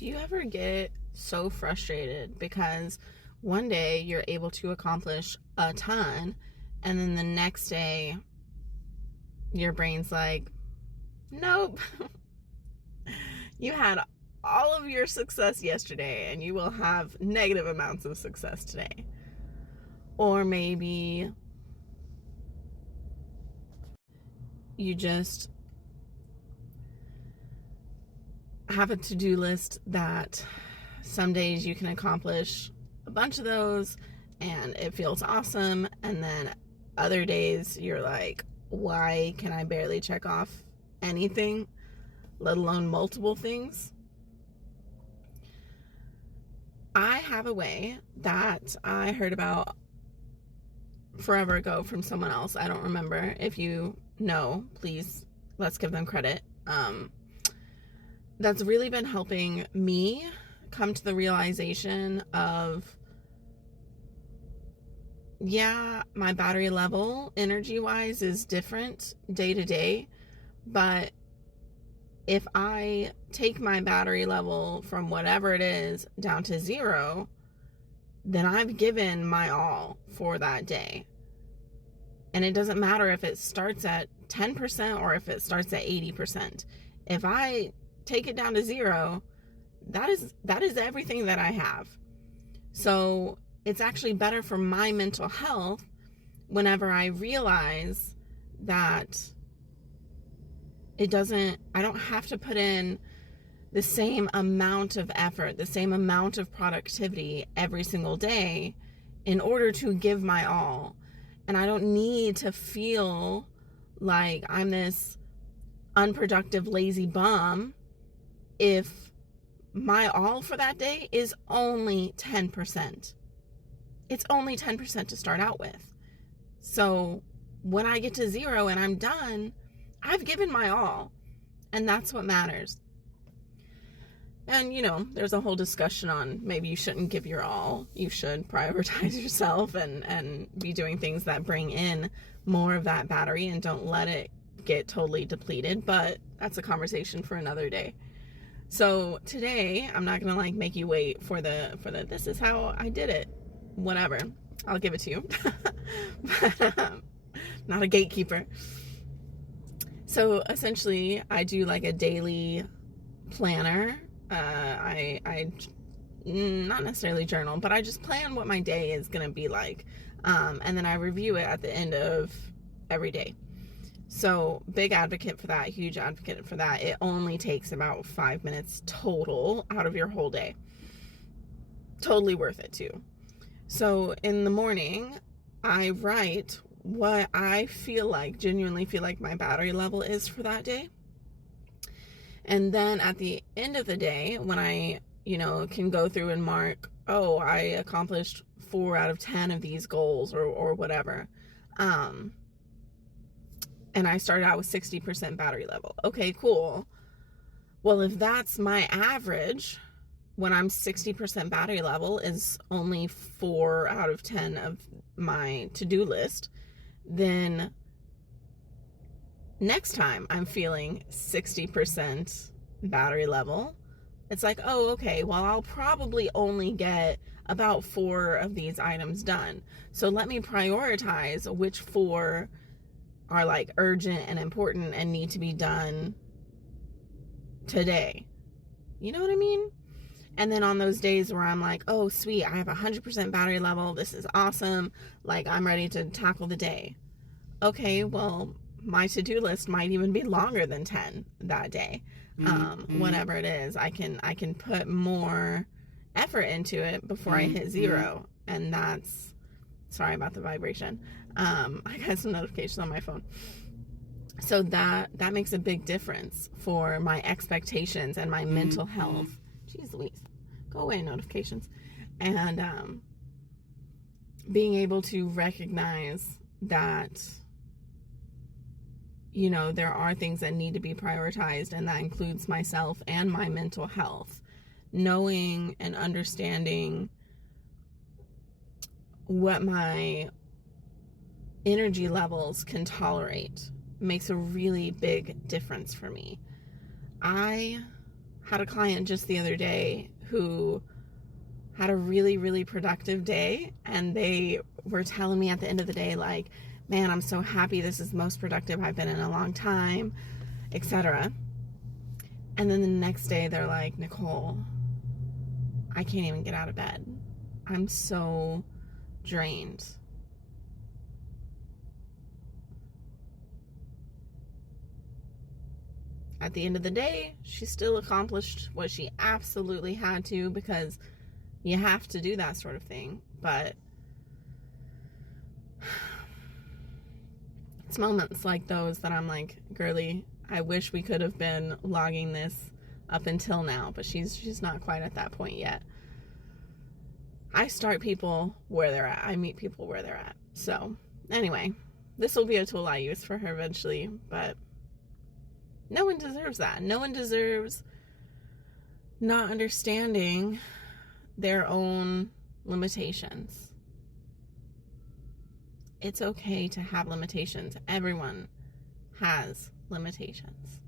Do you ever get so frustrated because one day you're able to accomplish a ton and then the next day your brain's like, nope, you had all of your success yesterday and you will have negative amounts of success today? Or maybe you just have a to-do list that some days you can accomplish a bunch of those and it feels awesome, and then other days you're like, why can I barely check off anything, let alone multiple things? I have a way that I heard about forever ago from someone else. I don't remember. If you know, please, let's give them credit. That's really been helping me come to the realization of, yeah, my battery level energy-wise is different day to day, but if I take my battery level from whatever it is down to 0, then I've given my all for that day. And it doesn't matter if it starts at 10% or if it starts at 80%. If I take it down to 0, that is everything that I have. So it's actually better for my mental health whenever I realize that I don't have to put in the same amount of effort, the same amount of productivity every single day in order to give my all. And I don't need to feel like I'm this unproductive, lazy bum if my all for that day is only 10%. It's only 10% to start out with. So when I get to 0 and I'm done, I've given my all. And that's what matters. And, there's a whole discussion on maybe you shouldn't give your all. You should prioritize yourself and be doing things that bring in more of that battery and don't let it get totally depleted. But that's a conversation for another day. So today, I'm not going to make you wait for the this is how I did it. Whatever. I'll give it to you. But, not a gatekeeper. So essentially, I do a daily planner. I not necessarily journal, but I just plan what my day is going to be like. And then I review it at the end of every day. So big advocate for that, huge advocate for that. It only takes about 5 minutes total out of your whole day. Totally worth it too. So in the morning, I write what I genuinely feel like my battery level is for that day. And then at the end of the day, when I, can go through and mark, oh, I accomplished 4 out of 10 of these goals or whatever. And I started out with 60% battery level. Okay, cool. Well, if that's my average, when I'm 60% battery level is only 4 out of 10 of my to-do list, then next time I'm feeling 60% battery level, it's like, oh, okay, well, I'll probably only get about 4 of these items done. So let me prioritize which 4 are urgent and important and need to be done today. You know what I mean? And then on those days where I'm like, oh, sweet, I have 100% battery level. This is awesome. I'm ready to tackle the day. Okay, well, my to-do list might even be longer than 10 that day. Whatever it is, I can put more effort into it before I hit 0. And that's, sorry about the vibration. I got some notifications on my phone. So that makes a big difference for my expectations and my mental health. Jeez Louise, go away, notifications. And being able to recognize that, there are things that need to be prioritized, and that includes myself and my mental health. Knowing and understanding what my energy levels can tolerate makes a really big difference for me. I had a client just the other day who had a really, really productive day, and they were telling me at the end of the day, like, man, I'm so happy, this is the most productive I've been in a long time, etc. And then the next day they're like, Nicole, I can't even get out of bed. I'm so drained. At the end of the day, she still accomplished what she absolutely had to, because you have to do that sort of thing. But it's moments like those that I'm like, girly, I wish we could have been logging this up until now, but she's not quite at that point yet. I start people where they're at. I meet people where they're at. So anyway, this will be a tool I use for her eventually, but no one deserves that. No one deserves not understanding their own limitations. It's okay to have limitations. Everyone has limitations.